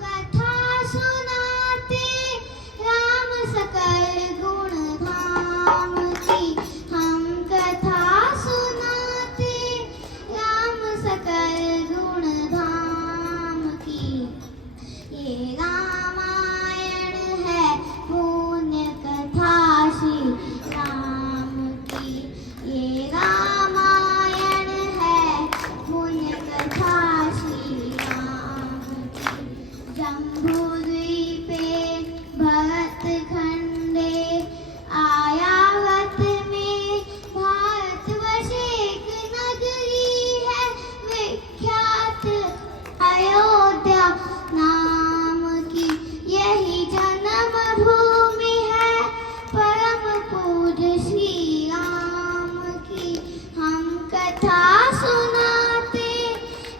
कथा सुनाते राम सकल गुण धाम की। हम कथा सुनाते राम सकल गुण धाम की। ये रामायण है पुण्य कथा श्री राम की। ये रामायण है पुण्य कथा श्री राम की। जम्बूद्वीपे भरतखंडे आयावत में भारतवर्ष एक नगरी है विख्यात अयोध्या नाम की। यही जन्म भूमि है परम पूज्य श्री राम की। हम कथा सुनाते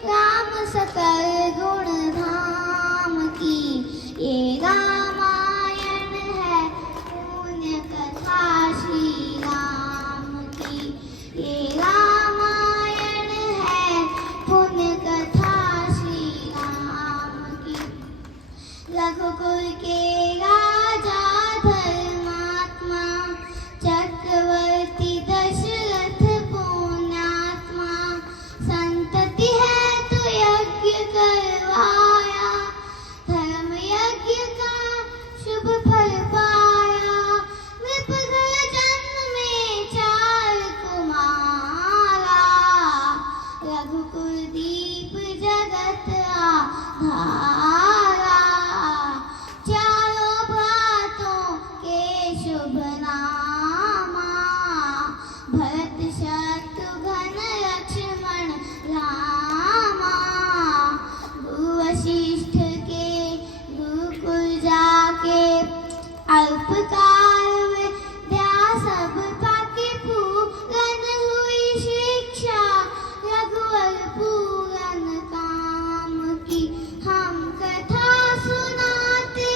राम सकल गुण धाम की। ये रामायण है पुण्य कथा श्री राम की। ये रामायण है पुण्य कथा श्री राम की। रघुकुल के राजा धर्मात्मा चक्रवर्ती दशरथ पुण्यात्मा। संतति है तो यज्ञ करवाया धर्म यज्ञ का शुभ फल पाया। विप्रगल जन्म में 4 कुमारा रघुकुल दीप जगत आधारा। चारों भ्रातों के शुभ नामा भरत शत्रुघ्न लक्ष्मण रामा। गुरु वशिष्ठ के गुरुकुल जाके अल्पकाल में विद्या सब पाके पूरन हुई शिक्षा रघुवर पूरन काम की। हम कथा सुनाते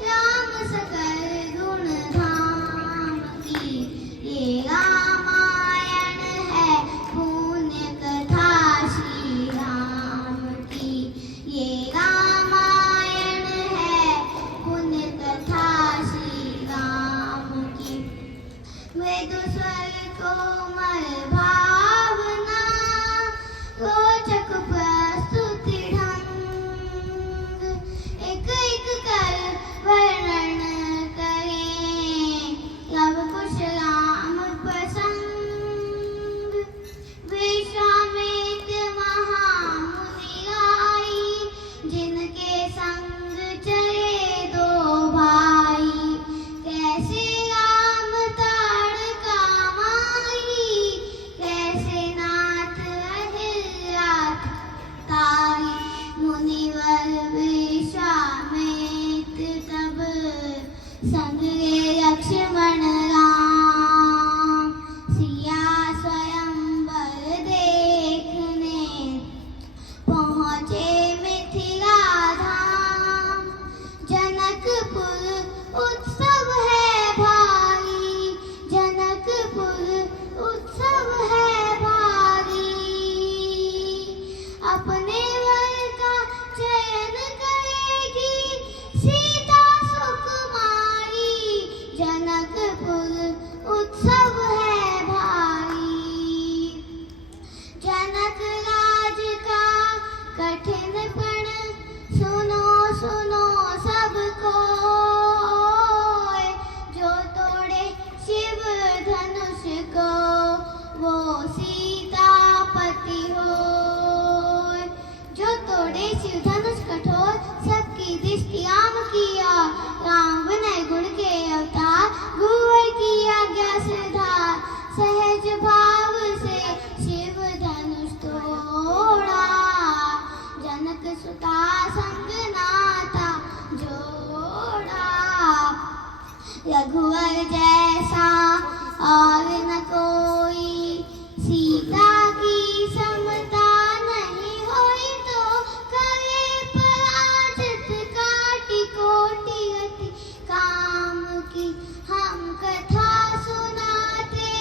राम सकल गुण धाम की। ये रामायण है पुण्य कथा श्री राम की। ये रामायण है पुण्य कथा श्री राम की। वेदु स्वर कोमल भावना रोचक प्रस्तुति ढंग एक एक कर वर्णन करें लव कुश राम प्रसंग। विश्वामित्र महामुनि आई जिनके संग चले 2 भाई। कैसे राम ताड़का माई कैसे नाथ अहिल्यात ताई। मुनिवर विश्वामित्र तब संग गए लक्ष्मण राम। सिया स्वयंवर देखने पहुँचे मिथिला धाम। जनकपुर उत्सव है भारी जनकपुर उत्सव है भारी। अपने वर का चयन करेगी सीता सुकुमारी। जनकपुर उत्सव है भारी। जनक राज का कठिन पण सुनो सुनो सबको। जो तोड़े शिव धनुष को वो सीतापति हो। जो तोड़े शिव धनुष कठोर सबकी दृष्टि राम किया। राम विनय गुण के अवतार गुरुवर की आज्ञा श्रद्धा। सहज भाव से शिव धनुष तोड़ा। जनक सुता संग नाता जोड़ा। रघुवर जैसा और न कोई सीता की समता नहीं होई। तो करे पराजित काटी कोटि गति काम की। हम कथा सुनाते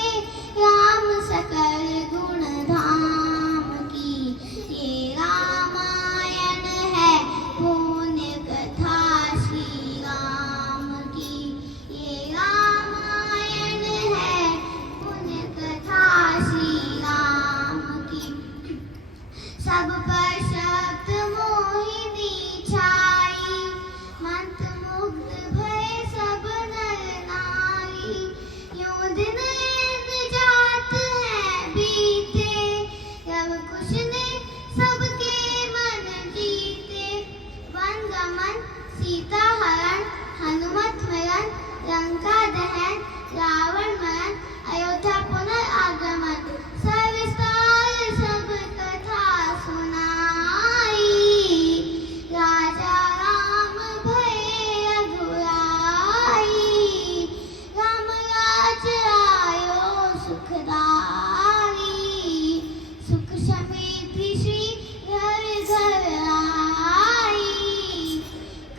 राम सकल गुण धाम की। ये रामायण है सीता हरण, हनुमत मरण, लंका दहन, रावण मरण, अयोध्या पुनर्आगमन, सविस्तार सब कथा सुनाई। राजा राम भये रघुराई, राम राज्य आयो सुखदाई। सुख समृद्धि श्री घर घर आई।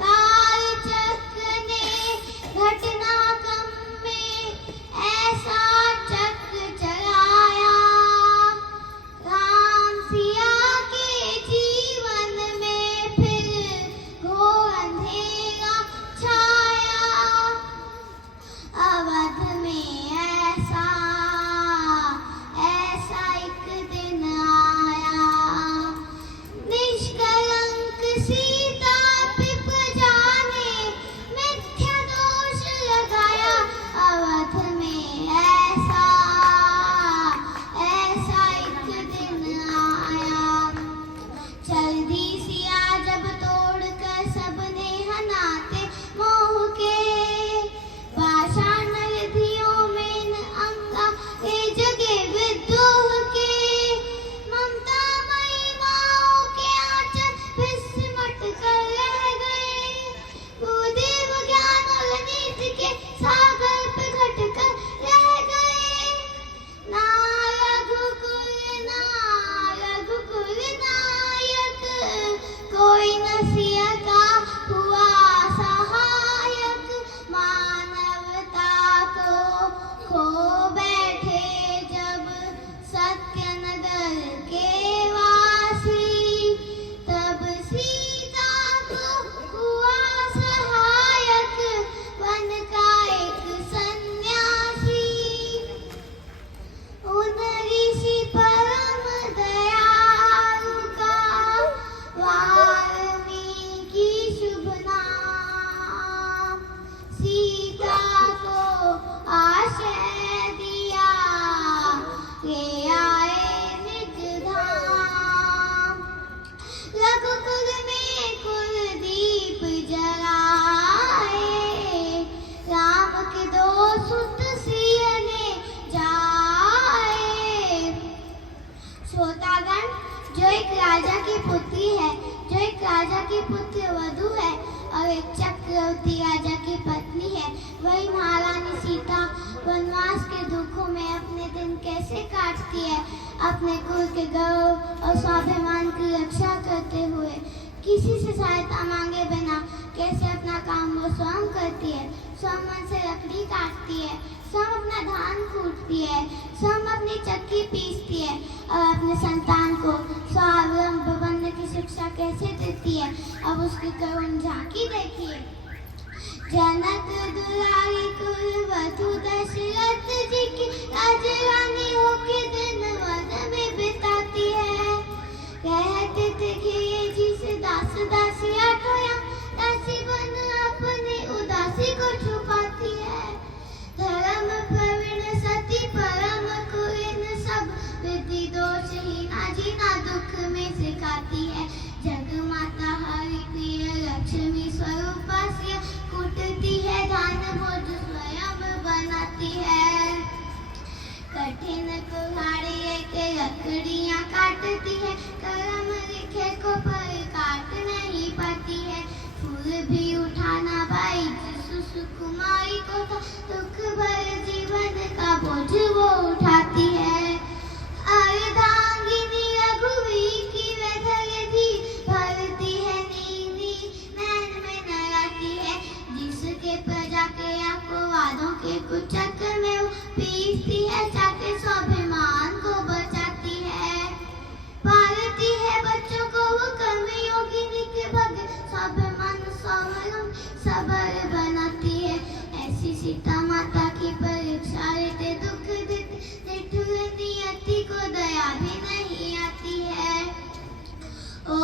काल चक्र ने घटनाक्रम में ऐसा चक्र चलाया, राम सिया के जीवन में फिर घोर अंधेरा छाया। अवध में ऐसा एक दिन आया, निष्कलंक सीता पे प्रजा ने मिथ्या दोष लगाया। अवध में ऐसा एक दिन आया, चल दी सिया जब तोड़कर सबने हनाते मोह के। पाषाण रिधियों में न अंगा ये जगे विद्रोह के। ममता मई माओ के आंचल फिर सिमट कर रह गए। भूदेव ज्ञान और नीति के सागर पे घट कर रह गए। ना रघुकुल नायक, कोई न सिया का हुआ सहायक। मानवता को खो बैठे जब सत्यनगर के वासी, तब सीता को हुआ सहायक वन का एक सन्यासी। उन ऋषि परम दयालु का वाल्मीकि शुभ नाम, सीता को आश्रय दिया, ले आए निज धाम। रघुकुल में कुलदीप जलाए, राम के दो सुत सिय ने जाए। श्रोतागण, जो एक राजा की पुत्री है, जो एक राजा की पुत्र वधु है और एक चक्रवर्ती राजा की पत्नी है, वही महारानी सीता वनवास के दुखों में अपने दिन कैसे काटती है, अपने कुल के गौरव और स्वाभिमान की रक्षा करते हुए, किसी से सहायता मांगे बिना कैसे अपना काम वो स्वयं करती है। स्वयं मन से लकड़ी काटती है, स्वयं अपना धान कूटती है, स्वयं अपनी चक्की पीसती है और अपने संतान को स्वावलंबी बनने की शिक्षा कैसे देती है। अब उसकी करुण झांकी देखिए। जनक दुलारी कुलवधु दशरथ जी की राजरानी होके दिन वन में बिताती है। कहते थे कि ये जिसे दास दासियां खोया, दासी बन अपनी उदासी को छुपाती है। धर्म प्रवीण सती परम कुलीन सब विधि दोष ही ना जीना दुख में सिखाती है। जग माता हरि प्रिय लक्ष्मी स्वरूपा सिया, कूटती है धान भोज स्वयं बनाती है। कठिन कुल्हाड़ी के लकड़ियां काटती है, कर्म लिखे को पर काट नहीं पाती है। फूल भी उठाना भाई सुकुमारी को था, दुख भरे जीवन का बोझ वो उठाती है। अर्धांगिनी रघुवीर की वैधर्य थी, भरती है नींदी नैन में नयाती है। जिसके प्रजा के अपवादों के कुछ चक्कर में वो पीसती है, चाके स्वाभिमान को बचाती है। पालती है बच्चों को वो कर्मयोगिनी के भग, स्वाभिमान स्वावलंबी सबल बनाती है। ऐसी सीता माता की परीक्षा लेते दुख देते, निठुर नियति को दया भी नहीं आती है। ओ